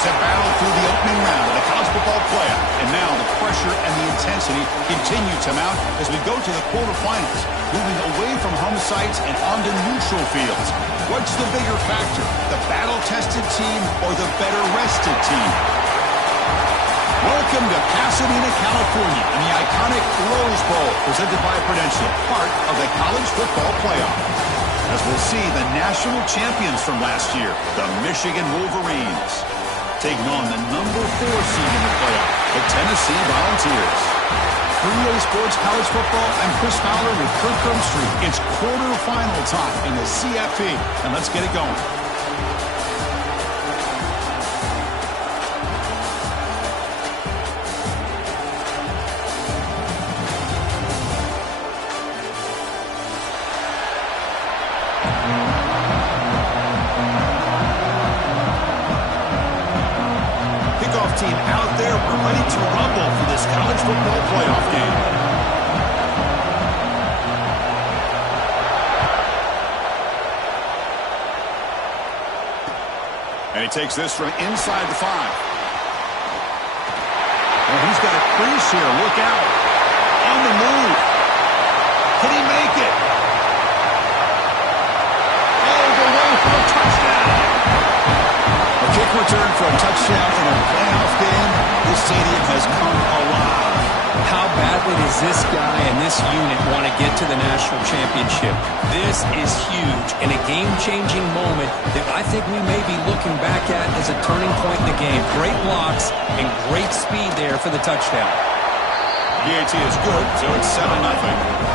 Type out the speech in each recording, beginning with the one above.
teams have battled through the opening round of the college football playoff, and now the pressure and the intensity continue to mount as we go to the quarterfinals, moving away from home sites and onto neutral fields. What's the bigger factor, the battle-tested team or the better-rested team? Welcome to Pasadena, California, and the iconic Rose Bowl, presented by Prudential, part of the college football playoff. As we'll see the national champions from last year, the Michigan Wolverines, taking on the number 4 seed in the playoff, the Tennessee Volunteers. For EA Sports College Football, I'm Chris Fowler with Kirk Herbstreit. It's quarterfinal time in the CFP, and let's get it going. Team out there, we're ready to rumble for this college football playoff game. And he takes this from inside the 5. Well, he's got a crease here. Look out. On the move. Can he make it? All the way for a touchdown. A kick return for a touchdown in a playoff game. This stadium has come alive. How badly does this guy and this unit want to get to the national championship? This is huge and a game-changing moment that I think we may be looking back at as a turning point in the game. Great blocks and great speed there for the touchdown. PAT is good, so it's 7-0.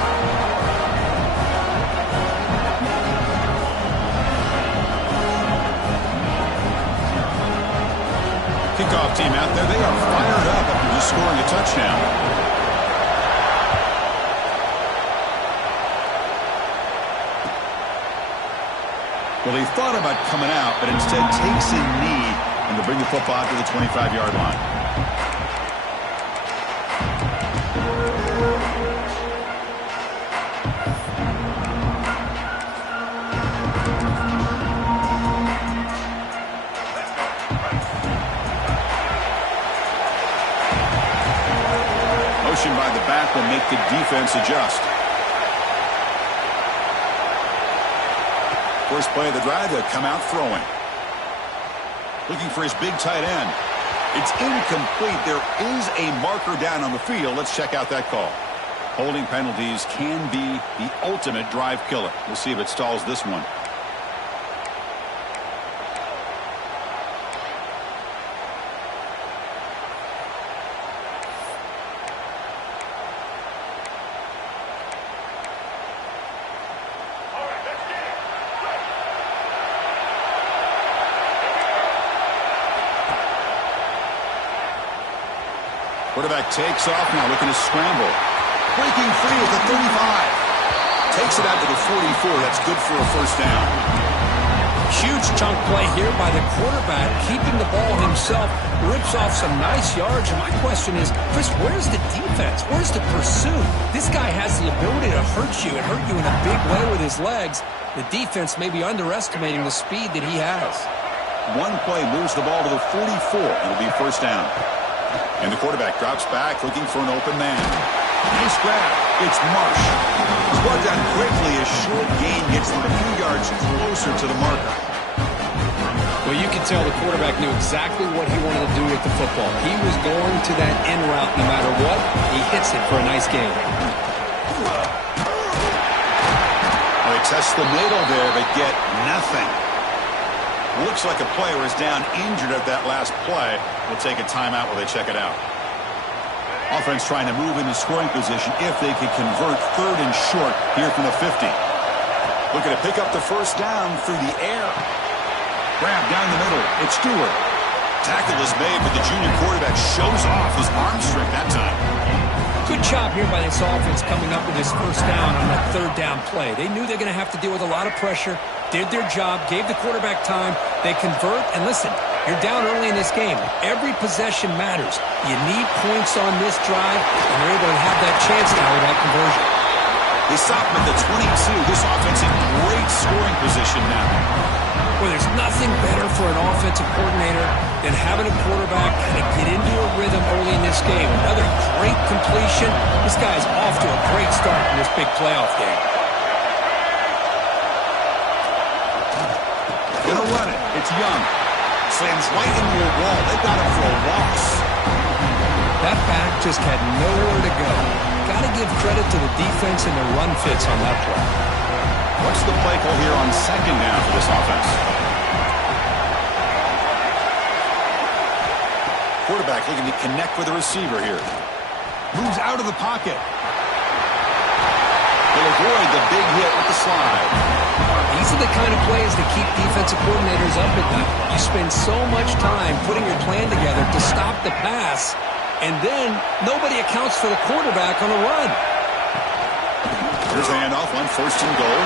Kickoff team out there, they are fired up after just scoring a touchdown. Well, he thought about coming out, but instead takes a knee and to bring the football to the 25-yard line. By the back will make the defense adjust. First play of the drive, they'll come out throwing. Looking for his big tight end. It's incomplete. There is a marker down on the field. Let's check out that call. Holding penalties can be the ultimate drive killer. We'll see if it stalls this one. Quarterback takes off now, looking to scramble. Breaking free at the 35. Takes it out to the 44. That's good for a first down. Huge chunk play here by the quarterback, keeping the ball himself, rips off some nice yards. And my question is, Chris, where's the defense? Where's the pursuit? This guy has the ability to hurt you and hurt you in a big way with his legs. The defense may be underestimating the speed that he has. One play moves the ball to the 44. It'll be first down. And the quarterback drops back, looking for an open man. Nice grab. It's Marsh. He's brought down quickly. A short gain gets them a few yards closer to the marker. Well, you can tell the quarterback knew exactly what he wanted to do with the football. He was going to that end route no matter what. He hits it for a nice gain. Well, they test the middle there, but get nothing. Looks like a player is down injured at that last play. We'll take a timeout while they check it out. Offense trying to move into scoring position if they can convert 3rd and short here from the 50. Looking to pick up the first down through the air. Grab down the middle. It's Stewart. Tackle is made, but the junior quarterback shows off his arm strength that time. Good job here by this offense coming up with his first down on that 3rd down play. They knew they were going to have to deal with a lot of pressure, did their job, gave the quarterback time. They convert, and listen, you're down early in this game. Every possession matters. You need points on this drive, and they're able to have that chance now with that conversion. They stop him at the 22. This offense in great scoring position now. Well, Boy, there's nothing better for an offensive coordinator than having a quarterback kind of get into a rhythm early in this game. Another great completion. This guy's off to a great start in this big playoff game. Gonna run it. It's Young. Slams right into a wall. They got him for a loss. That back just had nowhere to go. Got to give credit to the defense and the run fits on that play. What's the play call here on second down for this offense? Quarterback looking to connect with the receiver here. Moves out of the pocket. He'll avoid the big hit with the slide. These are the kind of plays that keep defensive coordinators up at night. You spend so much time putting your plan together to stop the pass, and then nobody accounts for the quarterback on a run. Here's the handoff on first and goal.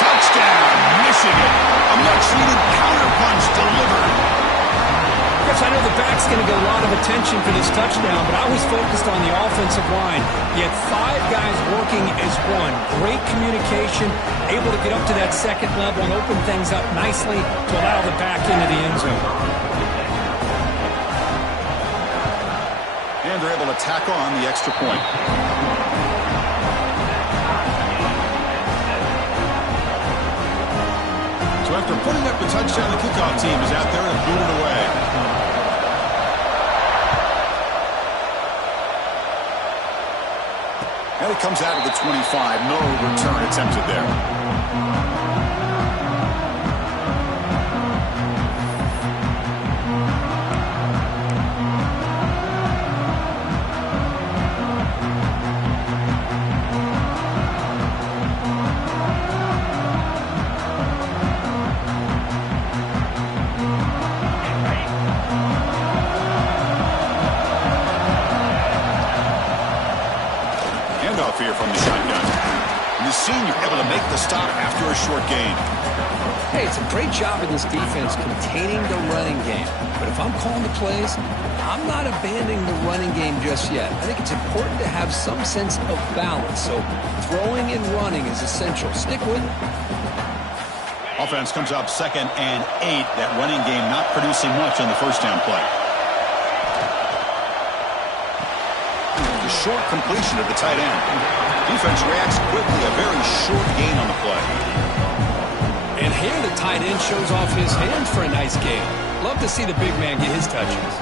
Touchdown, Michigan. A much-needed counterpunch delivered. Chris, I know the back's going to get a lot of attention for this touchdown, but I was focused on the offensive line. You had 5 guys working as one. Great communication, able to get up to that second level and open things up nicely to allow the back into the end zone. And they're able to tack on the extra point. So after putting up the touchdown, the kickoff team is out there to boot it away. And it comes out of the 25. No return attempted there. Here from the shotgun. And the senior able to make the stop after a short gain. Hey, it's a great job in this defense containing the running game. But if I'm calling the plays, I'm not abandoning the running game just yet. I think it's important to have some sense of balance. So throwing and running is essential. Stick with it. Offense comes up 2nd and 8. That running game not producing much on the first down play. Short completion of the tight end. Defense reacts quickly. A very short gain on the play. And here the tight end shows off his hands for a nice gain. Love to see the big man get his touches.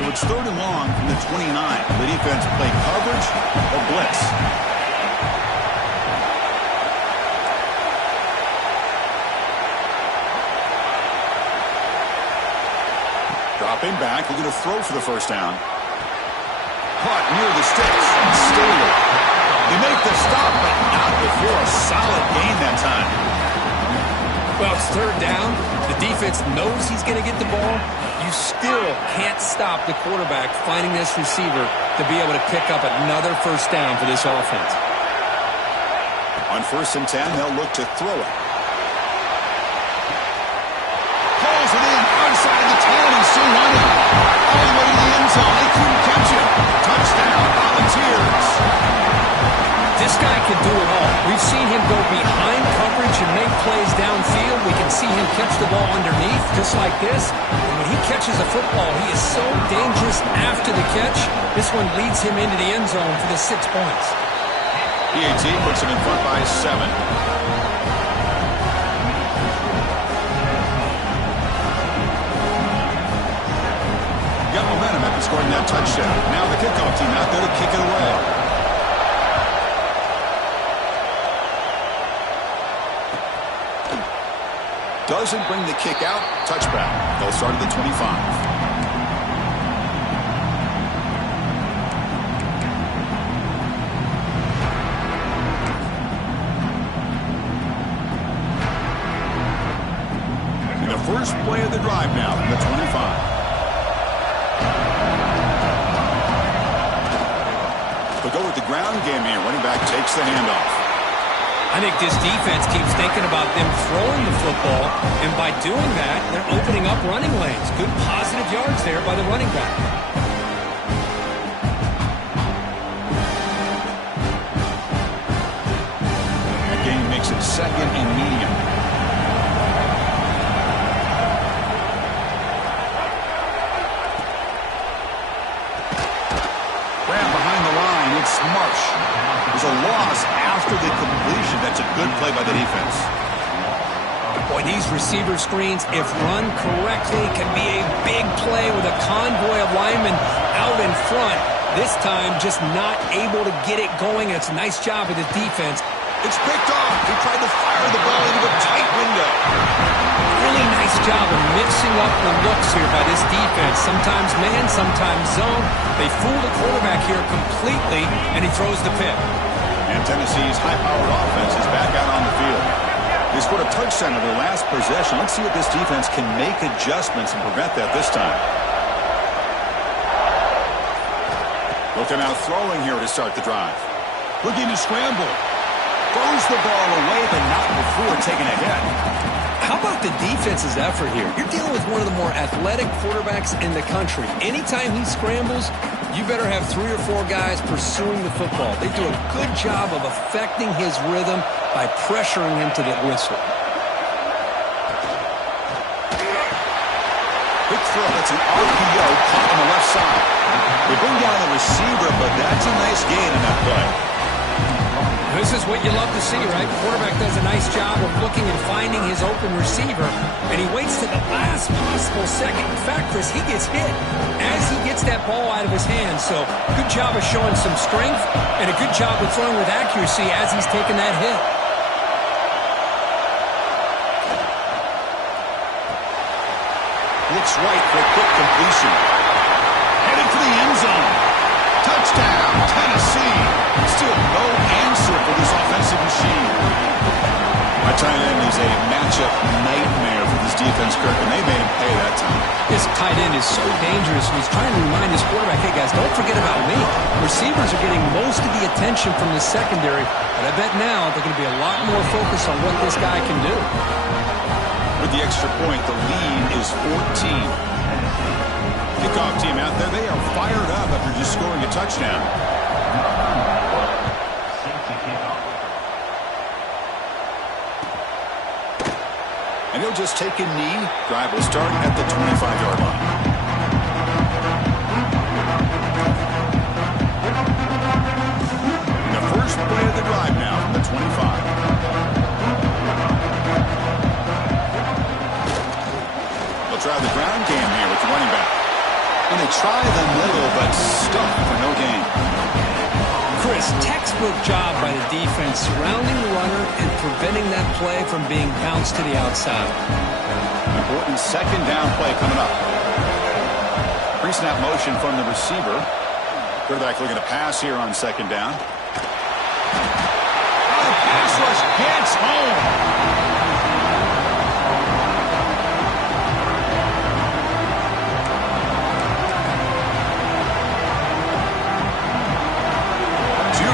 So it's 3rd and long from the 29. The defense play coverage or blitz. Dropping back, looking to throw for the first down. Caught near the sticks. Staley. They make the stop, but not before a solid gain that time. Well, it's 3rd down. The defense knows he's going to get the ball. You still can't stop the quarterback finding this receiver to be able to pick up another first down for this offense. On 1st and 10, they'll look to throw it. Pulls it in outside the 10 and still running. All the way to the end zone. They couldn't catch him. Touchdown, Volunteers. This guy can do it all. We've seen him go behind coverage and make plays downfield. We can see him catch the ball underneath just like this. And when he catches a football, he is so dangerous after the catch. This one leads him into the end zone for the 6 points. PAT puts him in front by 7. Got momentum after scoring that touchdown. Now the kickoff team out there to kick it away. Doesn't bring the kick out. Touchback. They'll start at the 25. First play of the drive now from the 25. They'll go with the ground game here. Running back takes the handoff. I think this defense keeps thinking about them throwing the football, and by doing that, they're opening up running lanes. Good positive yards there by the running back. Gain makes it second and medium. Grab behind the line. It's Marsh. There's a loss after the completion. That's a good play by the defense. Boy, these receiver screens, if run correctly, can be a big play with a convoy of linemen out in front. This time, just not able to get it going. It's a nice job of the defense. It's picked off. He tried to fire the ball into a tight window. Really nice job of mixing up the looks here by this defense. Sometimes man, sometimes zone. They fool the quarterback here completely, and he throws the pick. And Tennessee's high-powered offense is back out on the field. They scored a touchdown in their last possession. Let's see if this defense can make adjustments and prevent that this time. Looking out throwing here to start the drive. Looking to scramble. Throws the ball away, but not before taking a hit. How about the defense's effort here? You're dealing with one of the more athletic quarterbacks in the country. Anytime he scrambles, you better have 3 or 4 guys pursuing the football. They do a good job of affecting his rhythm by pressuring him to the whistle. Quick throw. That's an RPO caught on the left side. They bring down the receiver, but that's a nice gain in that play. This is what you love to see, right? The quarterback does a nice job of looking and finding his open receiver, and he waits to the last possible second. In fact, Chris, he gets hit as he gets that ball out of his hands. So good job of showing some strength and a good job of throwing with accuracy as he's taking that hit. Looks right for a quick completion. Headed for the end zone. Touchdown, Tennessee. Still no answer for this offensive machine. My tight end is a matchup nightmare for this defense, Kirk, and they made him pay that time. This tight end is so dangerous. He's trying to remind his quarterback, hey, guys, don't forget about me. Receivers are getting most of the attention from the secondary, but I bet now they're going to be a lot more focused on what this guy can do. With the extra point, the lead is 14. Kickoff team out there, they are fired up after just scoring a touchdown. And he'll just take a knee. Drive will start at the 25-yard line. And the first play of the drive now from the 25. They'll try the ground game here with the running back. And they try the middle, but stuck for no gain. Chris, textbook job by the defense surrounding the runner and preventing that play from being bounced to the outside. Important second down play coming up. Pre-snap motion from the receiver. Quarterback looking to pass here on second down. The pass rush gets home.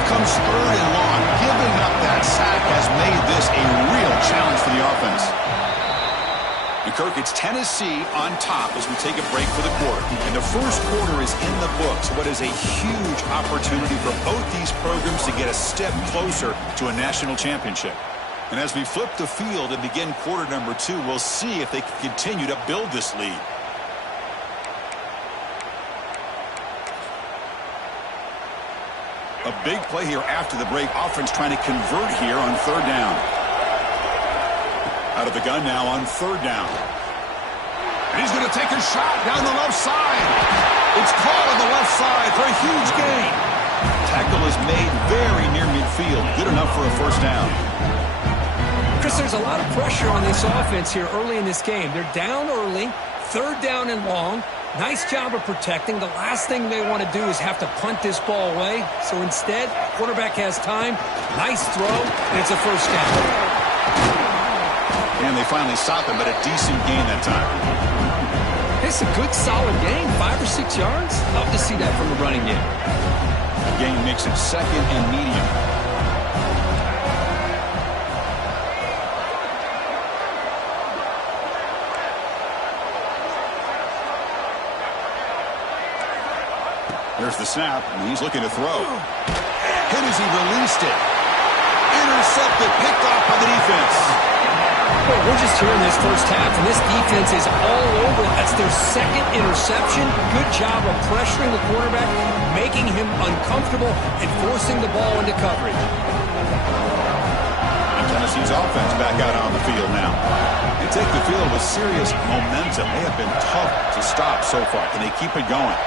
Comes third and long. Giving up that sack has made this a real challenge for the offense. And Kirk, it's Tennessee on top as we take a break for the quarter. And the first quarter is in the books. What is a huge opportunity for both these programs to get a step closer to a national championship. And as we flip the field and begin quarter number 2, we'll see if they can continue to build this lead. A big play here after the break. Offense trying to convert here on third down. Out of the gun now on third down. And he's going to take a shot down the left side. It's caught on the left side for a huge gain. Tackle is made very near midfield. Good enough for a first down. Chris, there's a lot of pressure on this offense here early in this game. They're down early, third down and long. Nice job of protecting. The last thing they want to do is have to punt this ball away. So instead, quarterback has time. Nice throw, and it's a first down. And they finally stop him, but a decent gain that time. It's a good, solid gain. 5 or 6 yards. Love to see that from the running game. The gain makes it second and medium. There's the snap, and he's looking to throw. Hit as he released it. intercepted, picked off by the defense. Well, we're just here in this first half, and this defense is all over. That's their second interception. Good job of pressuring the quarterback, making him uncomfortable, and forcing the ball into coverage. And Tennessee's offense back out on the field now. They take the field with serious momentum. They have been tough to stop so far. Can they keep it going?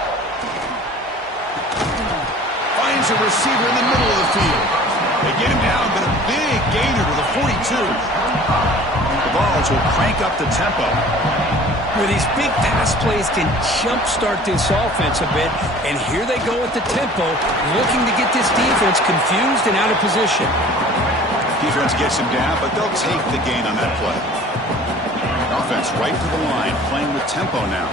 Finds a receiver in the middle of the field. They get him down, but a big gainer to the 42. The Vols will crank up the tempo. Where these big pass plays can jumpstart this offense a bit, and here they go with the tempo, looking to get this defense confused and out of position. Defense gets him down, but they'll take the gain on that play. Offense right to the line, playing with tempo now.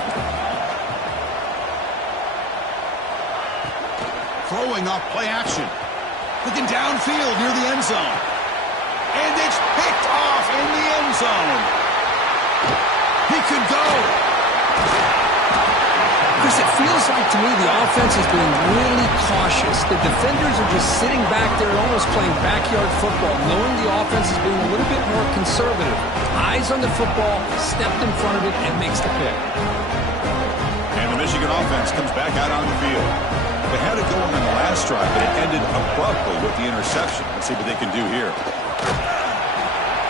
Throwing off play action. Looking downfield near the end zone. And it's picked off in the end zone. He could go. Chris, it feels like to me the offense is being really cautious. The defenders are just sitting back there almost playing backyard football, knowing the offense is being a little bit more conservative. Eyes on the football, stepped in front of it, and makes the pick. And the Michigan offense comes back out on the field. They had it going on the last drive, but it ended abruptly with the interception. Let's see what they can do here.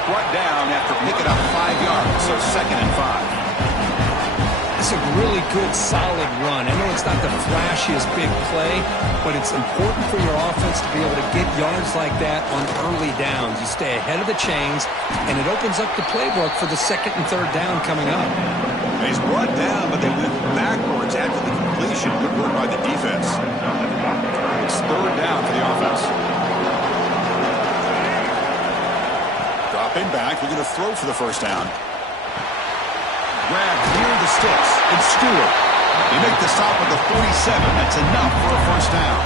Brought down after picking up 5 yards, so 2nd and 5. It's a really good, solid run. I know it's not the flashiest big play, but it's important for your offense to be able to get yards like that on early downs. You stay ahead of the chains, and it opens up the playbook for the 2nd and 3rd down coming up. He's brought down, but they went backwards after the completion. Good work by the defense. It's 3rd down for the offense. Dropping back, looking to throw for the 1st down. Grab near the sticks. It's Stewart. They make the stop at the 47. That's enough for a 1st down.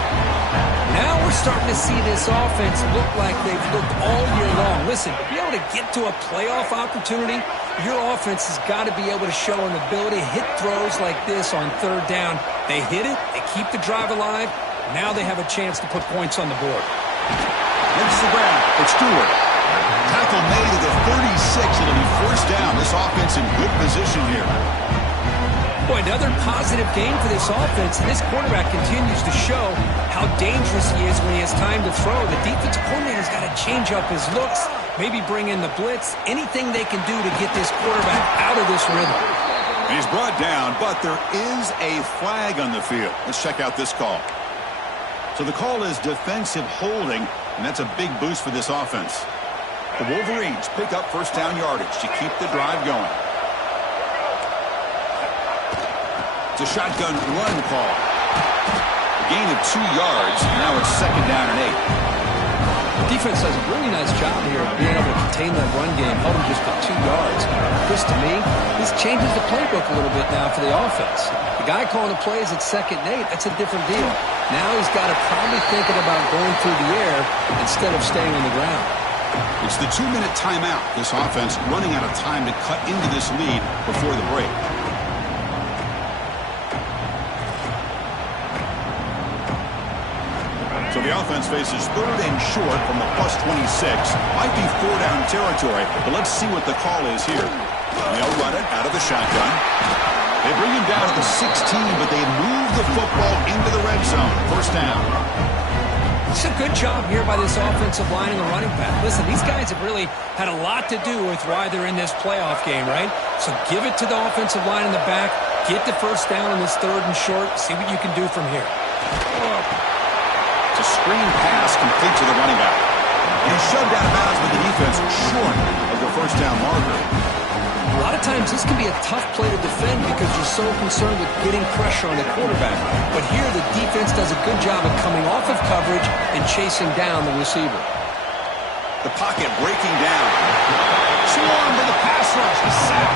Now we're starting to see this offense look like they've looked all year long. Listen, to be able to get to a playoff opportunity, your offense has got to be able to show an ability to hit throws like this on 3rd down. They hit it, they keep the drive alive. Now they have a chance to put points on the board. Makes the grab. It's Stewart. Tackle made at the 36. It'll be 1st down. This offense in good position here. Boy, another positive game for this offense. And this quarterback continues to show how dangerous he is when he has time to throw. The defensive coordinator's got to change up his looks, maybe bring in the blitz, anything they can do to get this quarterback out of this rhythm. And he's brought down, but there is a flag on the field. Let's check out this call. So the call is defensive holding, and that's a big boost for this offense. The Wolverines pick up 1st down yardage to keep the drive going. It's a shotgun run call. A gain of 2 yards. Now it's 2nd down and 8. The defense does a really nice job here of being able to contain that run game, held him just to 2 yards. Chris, to me, this changes the playbook a little bit now for the offense. The guy calling the plays at 2nd and 8, that's a different deal. Now he's got to probably thinking about going through the air instead of staying on the ground. It's the 2-minute timeout. This offense running out of time to cut into this lead before the break. So the offense faces 3rd and short from the +26. Might be 4-down territory, but let's see what the call is here. They'll run it out of the shotgun. They bring him down to the 16, but they move the football into the red zone. 1st down. It's a good job here by this offensive line and the running back. Listen, these guys have really had a lot to do with why they're in this playoff game, right? So give it to the offensive line in the back. Get the 1st down in this 3rd and short. See what you can do from here. It's a screen pass complete to the running back. And he's shoved out of bounds with the defense short of the 1st down marker. A lot of times this can be a tough play to defend because you're so concerned with getting pressure on the quarterback. But here the defense does a good job of coming off of coverage and chasing down the receiver. The pocket breaking down. Swarm to the pass rush. The sack.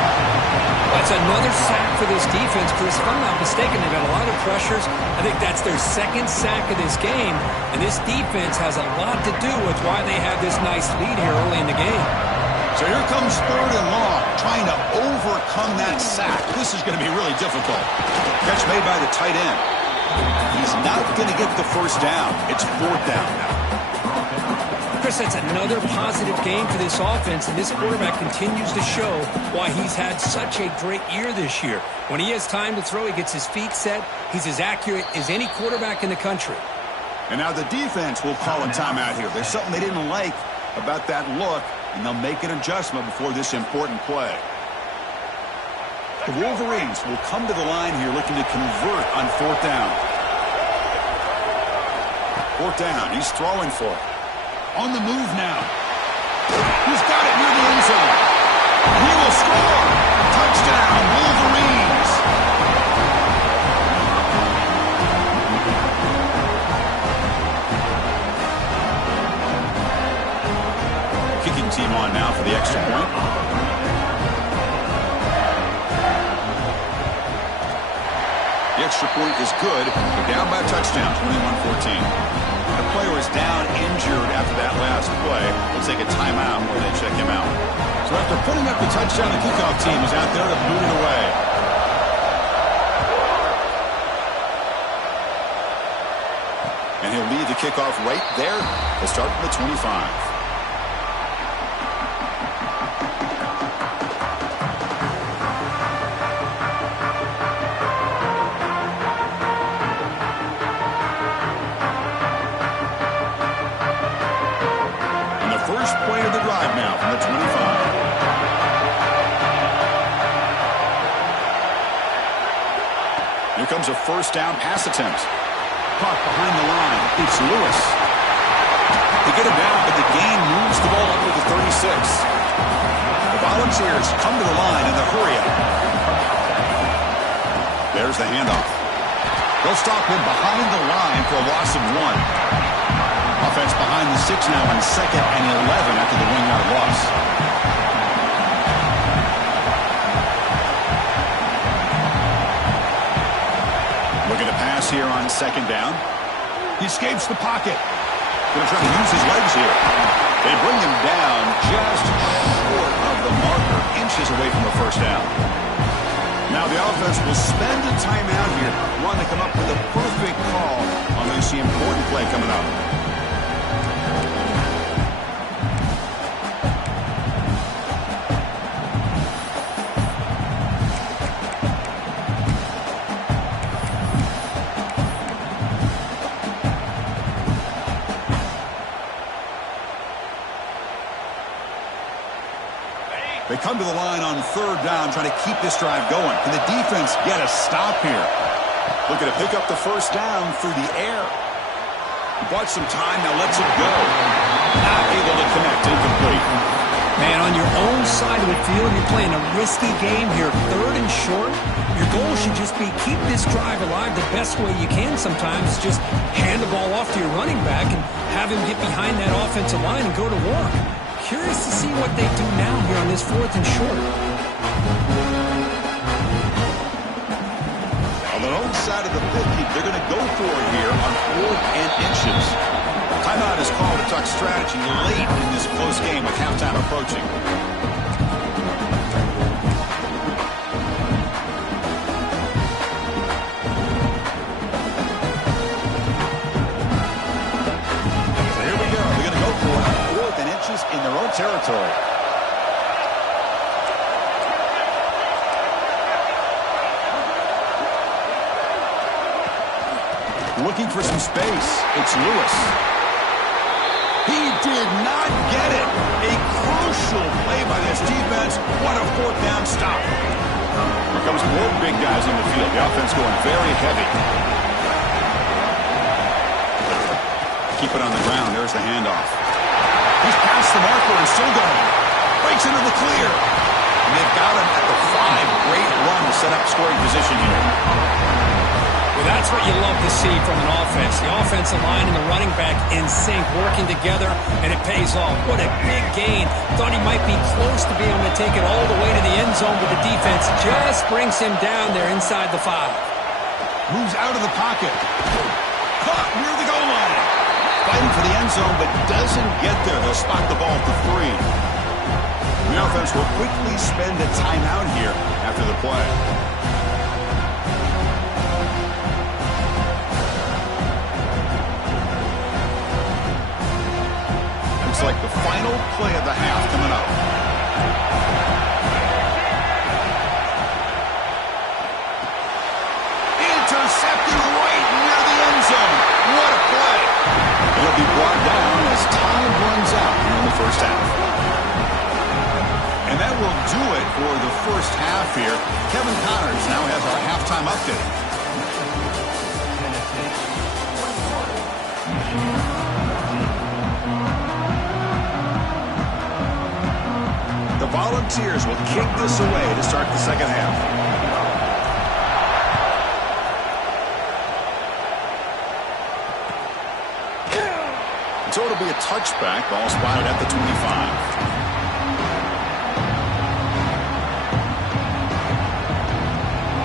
That's another sack for this defense, Chris. If I'm not mistaken, they've got a lot of pressures. I think that's their 2nd sack of this game. And this defense has a lot to do with why they have this nice lead here early in the game. So here comes 3rd and long, trying to overcome that sack. This is going to be really difficult. Catch made by the tight end. He's not going to get the 1st down. It's 4th down now. Chris, guess that's another positive game for this offense, and this quarterback continues to show why he's had such a great year this year. When he has time to throw, he gets his feet set. He's as accurate as any quarterback in the country. And now the defense will call a timeout here. There's something they didn't like about that look, and they'll make an adjustment before this important play. The Wolverines will come to the line here looking to convert on 4th down. 4th down, he's throwing for it. On the move now. He's got it near the end zone. He will score. Touchdown, Wolverines. Kicking team on now for the extra point. The extra point is good. They're down by a touchdown, 21-14. The player is down injured after that last play. We'll take a timeout where they check him out. So after putting up the touchdown, the kickoff team is out there to boot it away. And he'll lead the kickoff right there to start from the 25. Now from the 25. Here comes a first down pass attempt. Caught behind the line. It's Lewis. They get him down, but the gain moves the ball up to the 36. The Volunteers come to the line in the hurry up. There's the handoff. They'll stop him behind the line for a loss of 1. Offense behind the 6 now on 2nd and 11 after the 1-yard loss. Looking to pass here on 2nd down. He escapes the pocket. Going to try to use his legs here. They bring him down just short of the marker, inches away from the first down. Now the offense will spend a timeout here, wanting to come up with a perfect call on this important play coming up. They come to the line on 3rd down, trying to keep this drive going. Can the defense get a stop here? Looking to pick up the first down through the air. Bought some time, now lets it go. Not able to connect, incomplete. Man, on your own side of the field, you're playing a risky game here. 3rd and short. Your goal should just be keep this drive alive the best way you can sometimes. Just hand the ball off to your running back and have him get behind that offensive line and go to work. Curious to see what they do now here on this 4th and short. On their own side of the 50, they're going to go for it here on 4th and inches. Timeout is called to talk strategy late in this close game with halftime approaching. So here we go. They're going to go for it on 4th and inches in their own territory. Looking for some space. It's Lewis. He did not get it. A crucial play by this defense. What a 4th down stop. Here comes more big guys on the field. The offense going very heavy. Keep it on the ground. There's the handoff. He's past the marker and still going. Breaks into the clear. And they've got him at the 5. Great run to set up scoring position here. Well, that's what you love to see from an offense. The offensive line and the running back in sync, working together, and it pays off. What a big gain. Thought he might be close to being able to take it all the way to the end zone, but the defense just brings him down there inside the 5. Moves out of the pocket. Caught near the goal line. Fighting for the end zone, but doesn't get there. They'll spot the ball at the 3. The offense will quickly spend a timeout here after the play. like the final play of the half coming up. Intercepted right near the end zone. What a play. It'll be brought down as time runs out here in the first half. And that will do it for the first half here. Kevin Connors now has our halftime update. The Volunteers will kick this away to start the second half. So it'll be a touchback, ball spotted at the 25.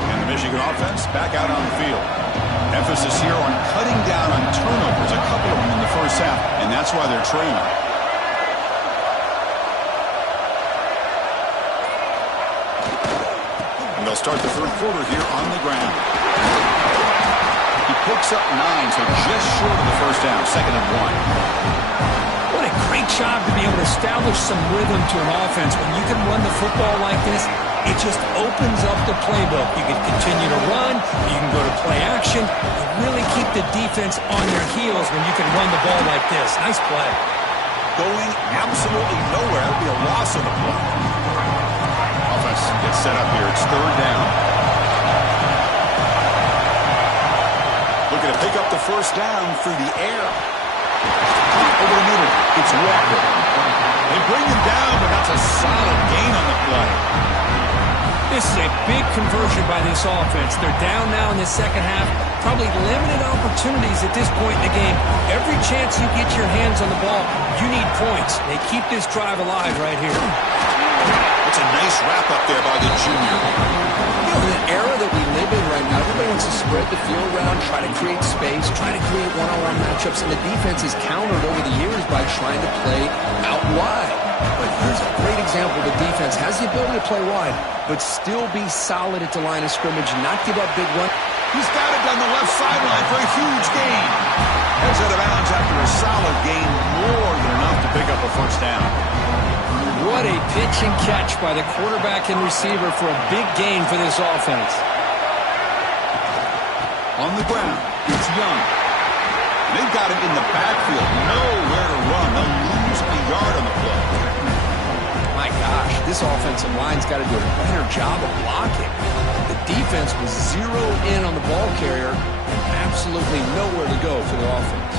And the Michigan offense back out on the field. Emphasis here on cutting down on turnovers, a couple of them in the first half, and that's why they're trailing. And they'll start the third quarter here on the ground. He picks up 9, so just short of the first down, 2nd and 1. What a great job to be able to establish some rhythm to an offense. When you can run the football like this, it just opens up the playbook. You can continue to run, you can go to play action, and really keep the defense on their heels when you can run the ball like this. Nice play. Going absolutely nowhere. That'll be a loss of the play. Offense gets set up here. It's 3rd down. Looking to pick up the first down through the air. Over the middle, it's Walker. They bring him down, but that's a solid gain on the play. This is a big conversion by this offense. They're down now in the second half. Probably limited opportunities at this point in the game. Every chance you get your hands on the ball, you need points. They keep this drive alive right here. It's a nice wrap-up there by the junior. You know, in an era that we live in right now, everybody wants to spread the field around, try to create space, try to create one-on-one matchups, and the defense is countered over the years by trying to play out wide. But here's a great example. The defense has the ability to play wide, but still be solid at the line of scrimmage, not give up big run. He's got it down the left sideline for a huge gain. Heads out of bounds after a solid gain, more than enough to pick up a first down. What a pitch and catch by the quarterback and receiver for a big gain for this offense. On the ground, it's Young. They've got him in the backfield. Nowhere to run. They'll lose a yard on the play. My gosh, this offensive line's got to do a better job of blocking. The defense was zeroed in on the ball carrier and absolutely nowhere to go for the offense.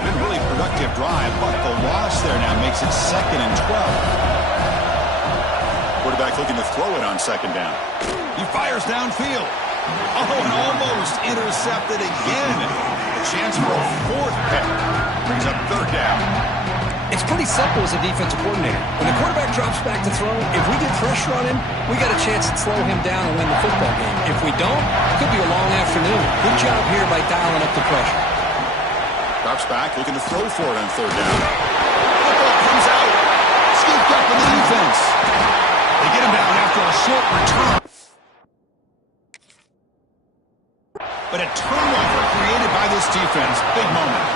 Been a really productive drive, but the loss there now makes it 2nd and 12. Quarterback looking to throw it on 2nd down. He fires downfield. Oh, and almost intercepted again. A chance for a 4th pick. Brings up 3rd down. It's pretty simple as a defensive coordinator. When the quarterback drops back to throw, if we get pressure on him, we got a chance to slow him down and win the football game. If we don't, it could be a long afternoon. Good job here by dialing up the pressure. Drops back, looking to throw for it on 3rd down. Football comes out. Scooped up in the defense. They get him down after a short return. But a turnover created by this defense. Big moment.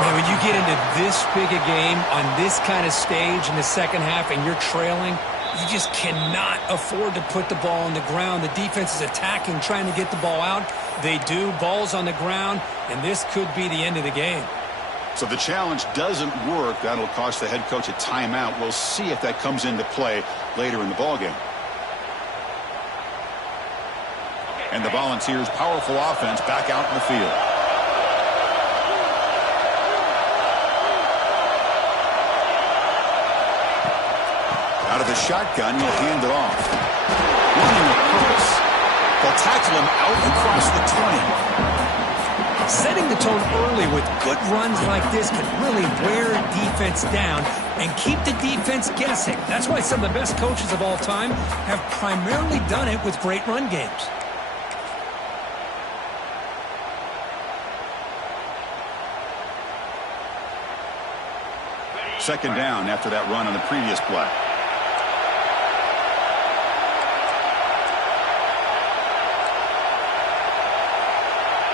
Man, when you get into this big a game on this kind of stage in the second half and you're trailing, you just cannot afford to put the ball on the ground. The defense is attacking, trying to get the ball out. They do. Ball's on the ground, and this could be the end of the game. So the challenge doesn't work. That'll cost the head coach a timeout. We'll see if that comes into play later in the ballgame. And the Volunteers' powerful offense back out in the field. Out of the shotgun, he'll hand it off. Running with purpose. They'll tackle him out across the 20. Setting the tone early with good runs like this can really wear defense down and keep the defense guessing. That's why some of the best coaches of all time have primarily done it with great run games. Second down after that run on the previous play.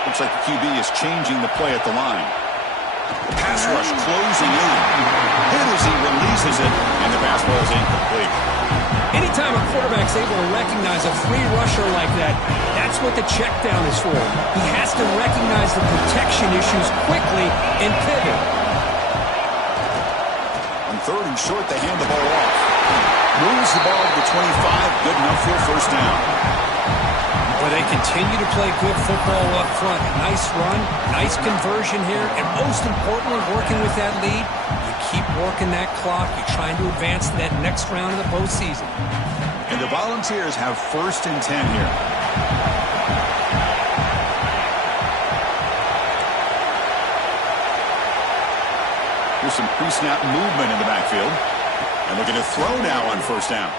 Looks like the QB is changing the play at the line. Pass rush closing in. Hit as he releases it, and the pass ball is incomplete. Anytime a quarterback's able to recognize a free rusher like that, that's what the check down is for. He has to recognize the protection issues quickly and pivot. On third and short, they hand the ball off. Moves the ball to the 25, good enough for a first down. But they continue to play good football up front. Nice run, nice conversion here, and most importantly, working with that lead, you keep working that clock. You're trying to advance to that next round of the postseason. And the Volunteers have 1st and 10 here. Here's some pre-snap movement in the backfield. And looking to throw now on 1st down.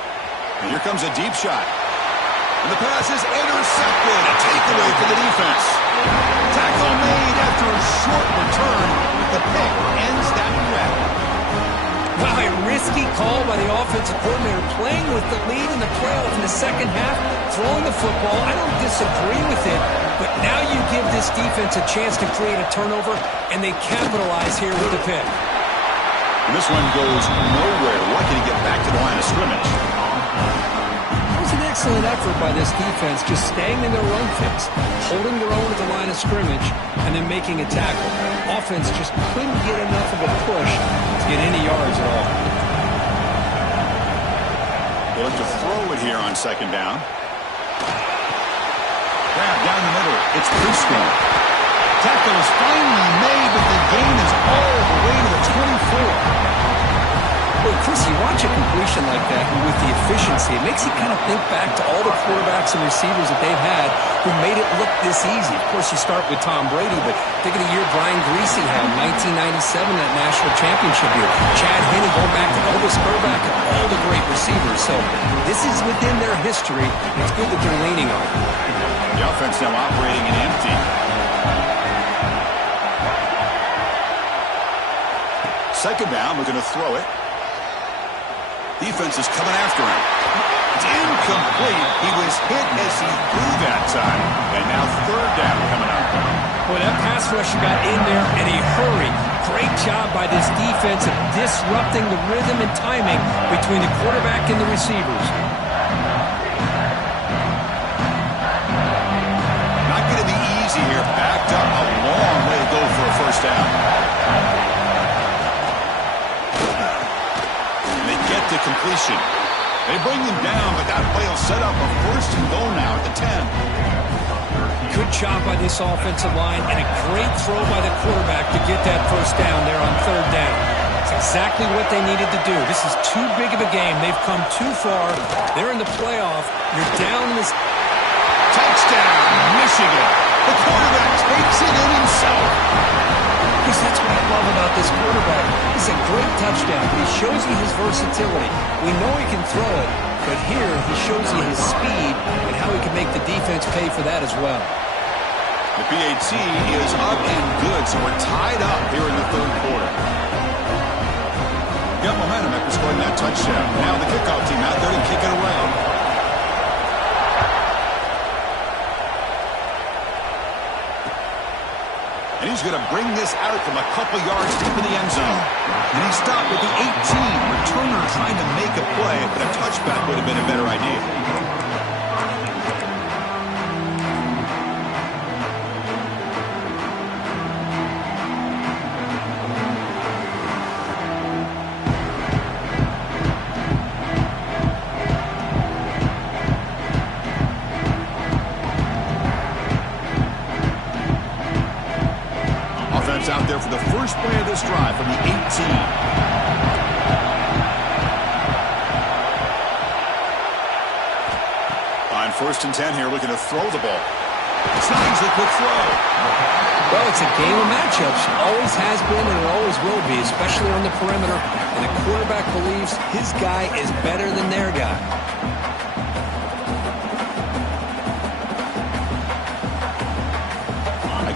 And here comes a deep shot. And the pass is intercepted. A takeaway for the defense. Tackle made after a short return. The pick ends that threat. Wow, a risky call by the offensive coordinator, playing with the lead in the playoff in the second half, throwing the football. I don't disagree with it, but now you give this defense a chance to create a turnover, and they capitalize here with the pick. And this one goes nowhere. Lucky to get back to the line of scrimmage. It was an excellent effort by this defense, just staying in their run fix, holding their own at the line of scrimmage, and then making a tackle. Offense just couldn't get enough of a push to get any yards at all. They look to throw it here on 2nd down. Grab down the middle. It's Prescott. Tackle is finally made, but the gain is all the way to the 24. Well, Chris, you watch a completion like that with the efficiency, it makes you kind of think back to all the quarterbacks and receivers that they've had who made it look this easy. Of course, you start with Tom Brady, but think of the year Brian Griese had, 1997, that national championship year. Chad Henne, going back to Elvis Grbac, and all the great receivers. So this is within their history. It's good that they're leaning on it. The offense now operating in empty. 2nd down, we're going to throw it. Defense is coming after him. It's incomplete. He was hit as he threw that time. And now 3rd down coming up. Well, that pass rusher got in there in a hurry. Great job by this defense of disrupting the rhythm and timing between the quarterback and the receivers. Not going to be easy here. Backed up a long way to go for a first down. To completion. They bring him down, but that play will set up a 1st and goal now at the 10. Good job by this offensive line and a great throw by the quarterback to get that first down there on 3rd down. It's exactly what they needed to do. This is too big of a game. They've come too far. They're in the playoff. You're down in this. Touchdown, Michigan. The quarterback takes it in himself. Because that's what I love about this quarterback. It's a great touchdown, but he shows you his versatility. We know he can throw it, but here he shows you his speed and how he can make the defense pay for that as well. The PAT is up and good, so we're tied up here in the 3rd quarter. Got momentum after scoring that touchdown. Now the kickoff team out there to kick it away. And he's going to bring this out from a couple yards deep in the end zone. And he stopped with the 18. Returner trying to make a play, but a touchback would have been a better idea. Out there for the first play of this drive from the 18. On 1st and 10 here, looking to throw the ball. It's not easy to throw. Well, it's a game of matchups. Always has been and it always will be, especially on the perimeter. And the quarterback believes his guy is better than their guy.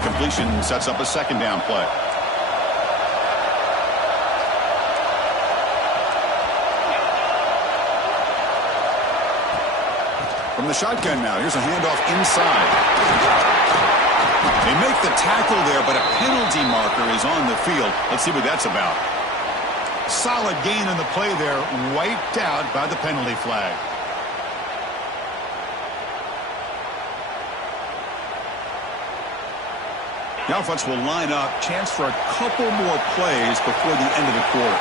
Completion sets up a 2nd down play. From the shotgun now, here's a handoff inside. They make the tackle there, but a penalty marker is on the field. Let's see what that's about. Solid gain on the play there, wiped out by the penalty flag. The offense will line up. Chance for a couple more plays before the end of the quarter.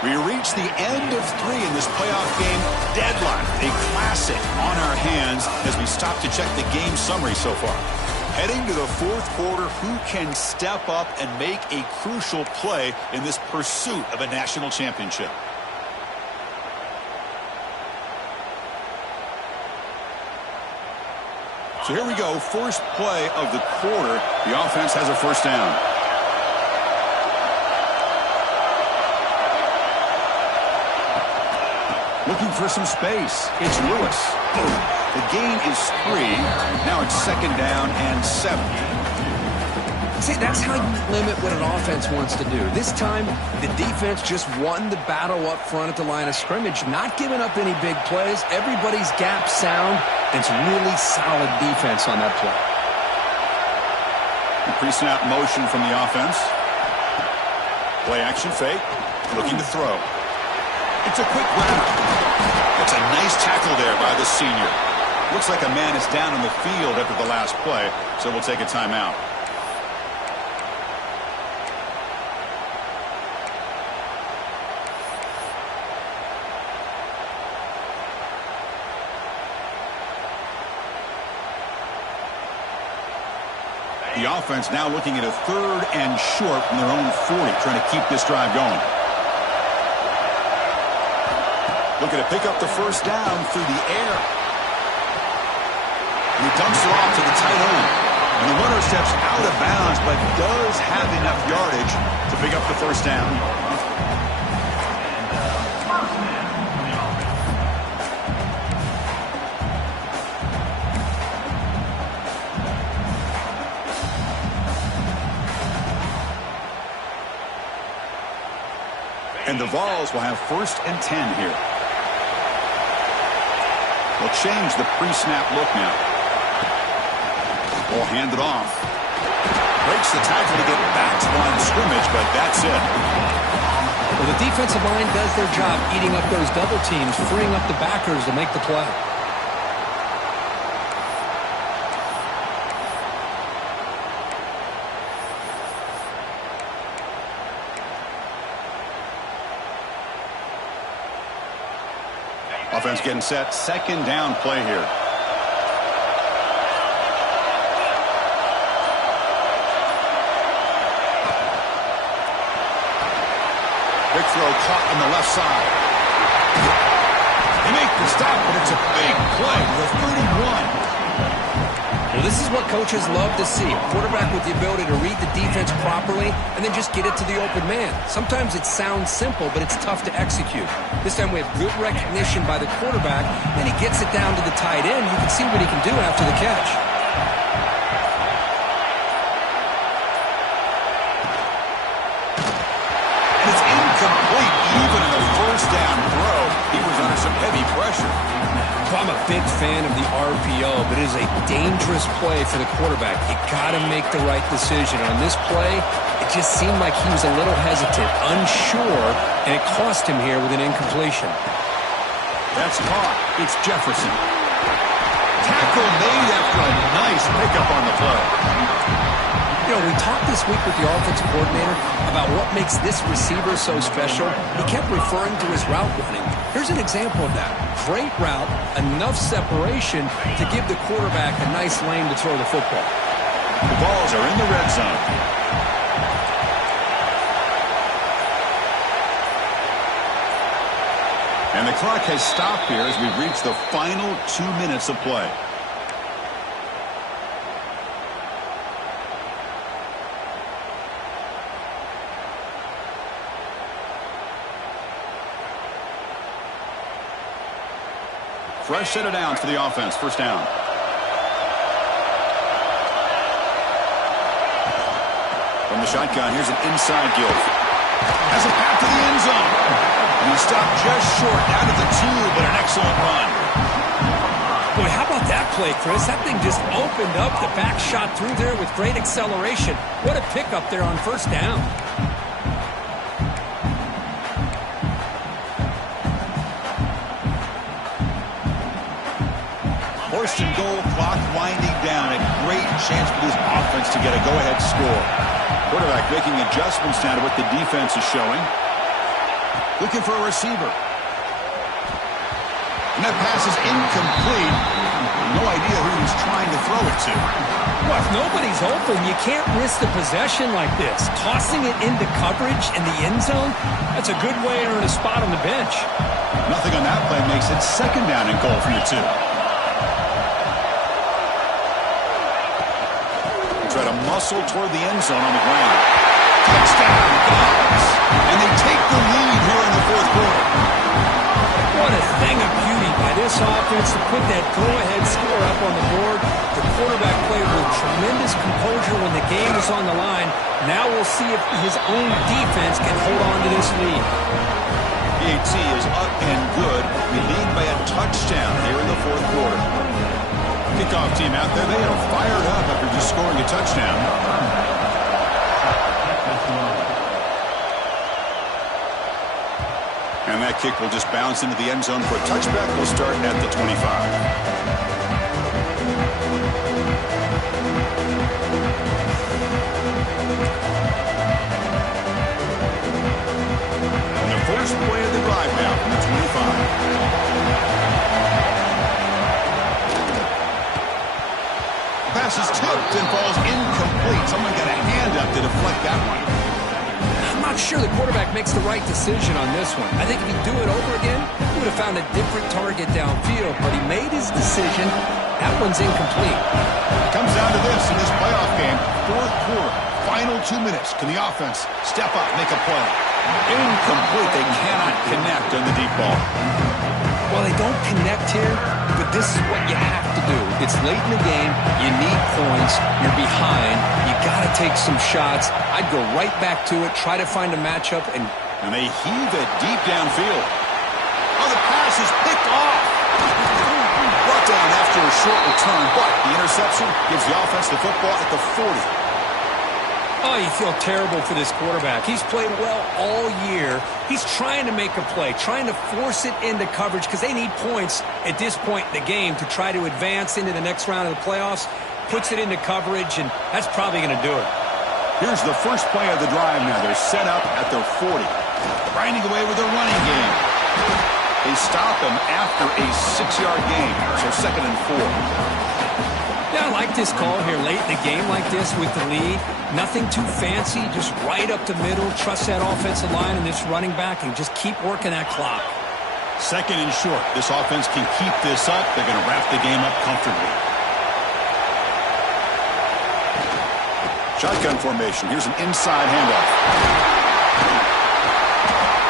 We reach the end of 3 in this playoff game. Deadline, a classic on our hands as we stop to check the game summary so far. Heading to the 4th quarter, who can step up and make a crucial play in this pursuit of a national championship? So here we go, first play of the quarter. The offense has a first down. Looking for some space. It's Lewis. Boom. The gain is 3. Now it's 2nd down and 7. See, that's how you limit what an offense wants to do. This time, the defense just won the battle up front at the line of scrimmage, not giving up any big plays. Everybody's gap sound. It's really solid defense on that play. The pre-snap motion from the offense. Play action fake. Looking to throw. It's a quick route. It's a nice tackle there by the senior. Looks like a man is down on the field after the last play, so we'll take a timeout. The offense now looking at a 3rd and short from their own 40, trying to keep this drive going. Looking to pick up the first down through the air. And he dumps it off to the tight end. And the runner steps out of bounds, but does have enough yardage to pick up the first down. And the Vols will have 1st and 10 here. They'll change the pre-snap look now. Ball handed off. Breaks the tackle to get back to the line of scrimmage, but that's it. Well, the defensive line does their job eating up those double teams, freeing up the backers to make the play. Offense getting set. 2nd down play here. Big throw caught on the left side. They make the stop, but it's a big play with 31. Well, this is what coaches love to see. A quarterback with the ability to read the defense properly and then just get it to the open man. Sometimes it sounds simple, but it's tough to execute. This time we have good recognition by the quarterback. Then he gets it down to the tight end. You can see what he can do after the catch. And it's incomplete even in the first down throw. He was under some heavy pressure. Well, I'm a big fan of the RPO, but it is a dangerous play for the quarterback. You got to make the right decision. On this play, it just seemed like he was a little hesitant, unsure, and it cost him here with an incompletion. That's caught. It's Jefferson. Tackle made after a nice pickup on the play. You know, we talked this week with the offensive coordinator about what makes this receiver so special. He kept referring to his route running. Here's an example of that. Great route, enough separation to give the quarterback a nice lane to throw the football. The Vols are in the red zone. And the clock has stopped here as we reach the final 2 minutes of play. Fresh set of downs for the offense. First down. From the shotgun, here's an inside give. Has a path to the end zone. And he stopped just short, down to the 2, but an excellent run. Boy, how about that play, Chris? That thing just opened up. The back shot through there with great acceleration. What a pickup there on first down. First and goal, clock winding down. A great chance for this offense to get a go-ahead score. Quarterback making adjustments now to what the defense is showing. Looking for a receiver. And that pass is incomplete. No idea who he's trying to throw it to. Well, if nobody's open, you can't risk the possession like this. Tossing it into coverage in the end zone, that's a good way to earn a spot on the bench. Nothing on that play makes it second down and goal from the 2. Try to muscle toward the end zone on the ground. Touchdown, Dogs. And they take the lead here in the fourth quarter. What a thing of beauty by this offense to put that go-ahead score up on the board. The quarterback played with tremendous composure when the game was on the line. Now we'll see if his own defense can hold on to this lead. PAT is up and good. We lead by a touchdown here in the fourth quarter. Kickoff team out there, they are fired up after just scoring a touchdown. And that kick will just bounce into the end zone for a touchback. We'll start at the 25. And the first play of the drive now from the 25. Pass is tipped and falls incomplete. Someone got a hand up to deflect that one. I'm not sure the quarterback makes the right decision on this one. I think if he'd do it over again, he would have found a different target downfield, but he made his decision. That one's incomplete. It comes down to this in this playoff game. Fourth quarter, final 2 minutes. Can the offense step up, make a play? Incomplete. They cannot connect on the deep ball. Well, they don't connect here, but this is what you have to do. It's late in the game. You need points. You're behind. You got to take some shots. I'd go right back to it, try to find a matchup, and they heave it deep downfield. Oh, the pass is picked off. Brought down after a short return, but the interception gives the offense the football at the 40. Oh, you feel terrible for this quarterback. He's played well all year. He's trying to make a play, trying to force it into coverage because they need points at this point in the game to try to advance into the next round of the playoffs. Puts it into coverage, and that's probably going to do it. Here's the first play of the drive now. They're set up at their 40. Grinding away with their running game. They stop him after a 6-yard gain, so second and 4. Yeah, I like this call here late in the game like this with the lead. Nothing too fancy, just right up the middle. Trust that offensive line and this running back and just keep working that clock. Second and short. This offense can keep this up. They're going to wrap the game up comfortably. Shotgun formation. Here's an inside handoff.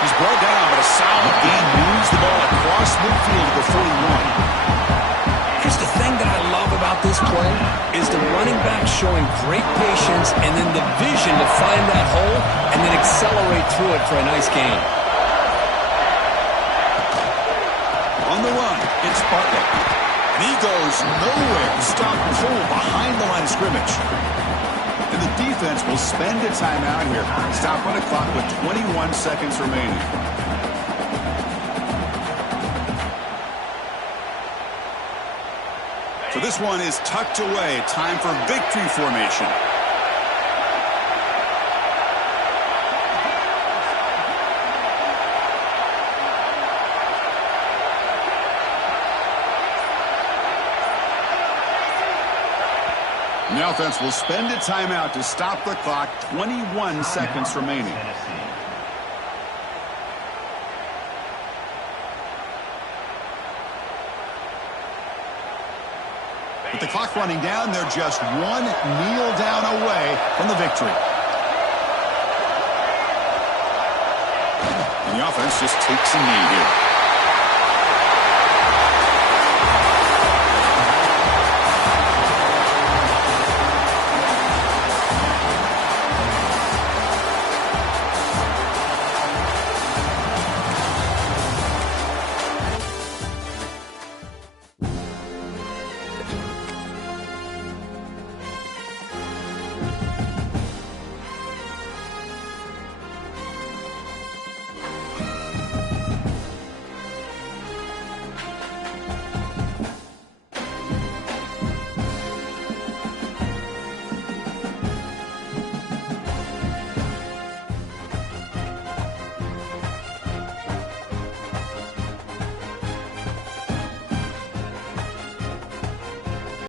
He's brought down, but a solid gain moves the ball across midfield to the 41. Here's the thing that I love about this play is the running back showing great patience and then the vision to find that hole and then accelerate through it for a nice gain. On the run, it's Butler. And he goes nowhere to stop Cole behind the line of scrimmage. And the defense will spend a timeout here. Stop on the clock with 21 seconds remaining. So this one is tucked away. Time for victory formation. And the offense will spend a timeout to stop the clock. 21 seconds remaining. With the clock running down, they're just one kneel down away from the victory. And the offense just takes a knee here.